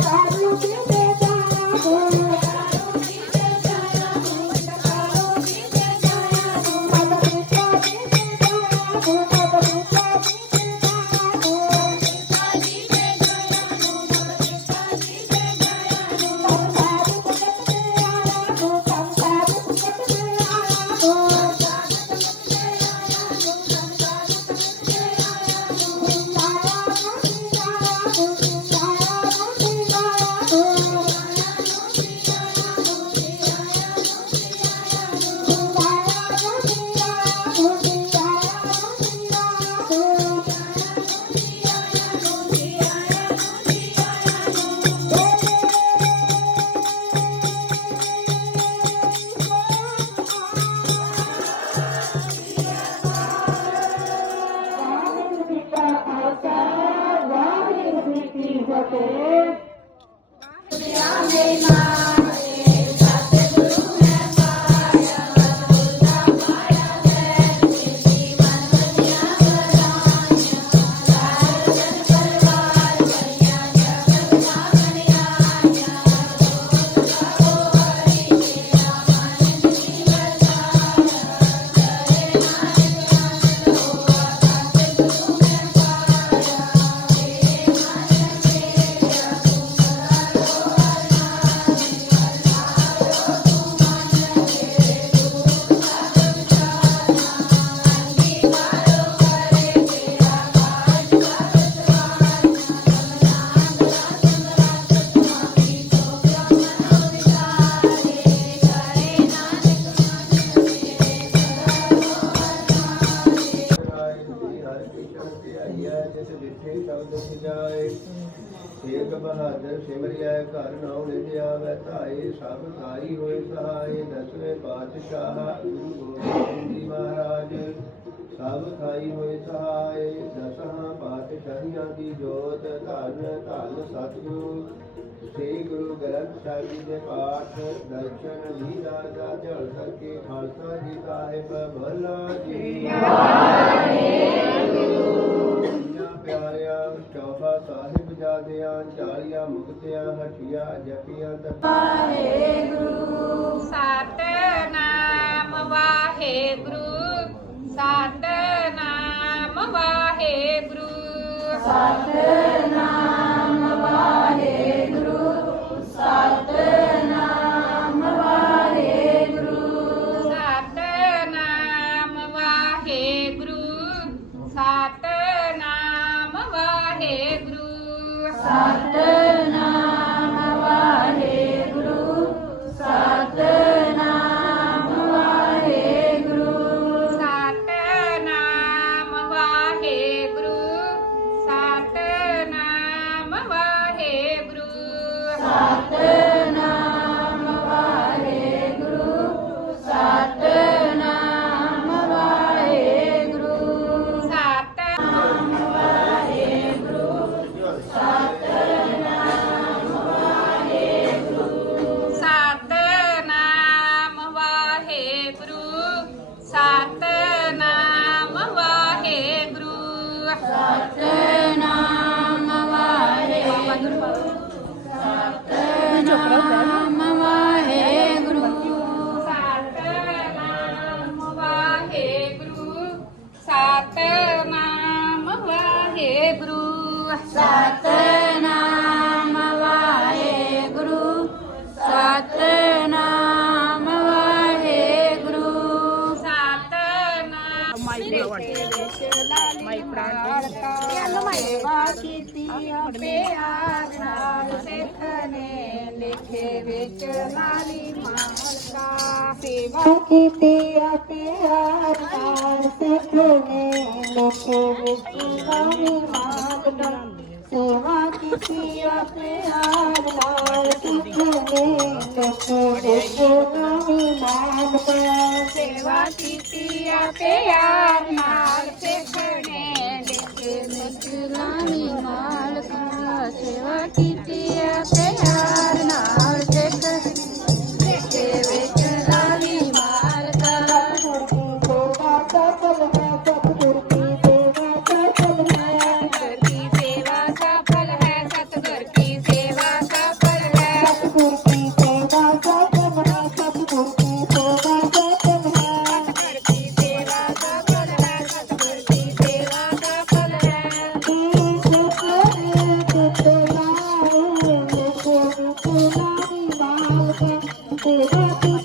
Tchau. ਸਿਮਰਿਆ ਘਰ ਨਾਉ ਨਿਜ ਆਵੈ ਧਾਏ ਸਭ ਖਾਈ ਹੋਏ ਸਹਾਏ ਦਸਵੇਂ ਪਾਤਸ਼ਾਹ ਗੁਰੂ ਗੋਬਿੰਦ ਜੀ ਮਹਾਰਾਜ। ਸਭ ਖਾਈ ਹੋਏ ਸਹਾਏ ਦਸਾਂ ਪਾਤਸ਼ਾਹੀਆਂ ਦੀ ਜੋਤ ਧੰਨ ਧੰਨ ਸਤਿਗੁਰੂ। ਸ੍ਰੀ ਗੁਰੂ ਗ੍ਰੰਥ ਸਾਹਿਬ ਜੀ ਦੇ ਪਾਠ ਦਰਸ਼ਨ ਦੀਦਾਰ ਦਾ ਝਲ ਕਰਕੇ ਖਾਲਸਾ ਜੀ ਸਾਹਿਬ ਭਲਾ ਜੀ। ਜੀਆਂ ਪਿਆਰਿਆਂ ਸਾਹਿਬ ਜਾਦਿਆਂ ਚਾਲੀਆਂ ਮੁਕਤਿਆਂ ਹਟੀਆਂ ਜਪੀਆਂ ਤਪ ਸਤਨਾਮ ਵਾਹਿਗੁਰੂ। ਸਤਨਾਮ ਵਾਹਿਗੁਰੂ। ਸਤਨਾਮ ਵਾਹਿਗੁਰੂ। ਸਤਨਾਮ ਵਾਹਿਗੁਰੂ। ਸਤਨਾਮ ਮਾਈ ਪ੍ਰਾਣ ਚੱਲ ਮਾਈ ਵਾਕੀਤੀ ਆਪੇ ਆਖਾਂ ਸਿੱਖ ਨੇ ਲਿਖੇ ਵਿੱਚ ਲਾਲੀ ਮਾਲਕਾ ਸੇਵਾ ਕੀਤੀ ਆਪੇ ਆਖਾਂ ਸਿੱਖ ਨੇ ਲਿਖੇ ਵਿੱਚ ਲਾਲੀ ਮਾਲਕਾ ਸੇਵਾ ਕੀਤੀ ਆ ਪਿਆਰ ਨਾਲ, ਸਖਣੇ ਲੋਕ ਵਿੱਚ ਲਾਲੀ ਮਾਲਕਾ ਸੇਵਾ ਕੀਤੀ ਆ ਪਿਆਰ ਨਾਲ, ਸਿੱਖਣੇ ਲਿਖ ਮਿਚਲਾਨੀ ਮਾਲਕਾ। ਸੇਵਾ ਕੀਤੀ Thank you.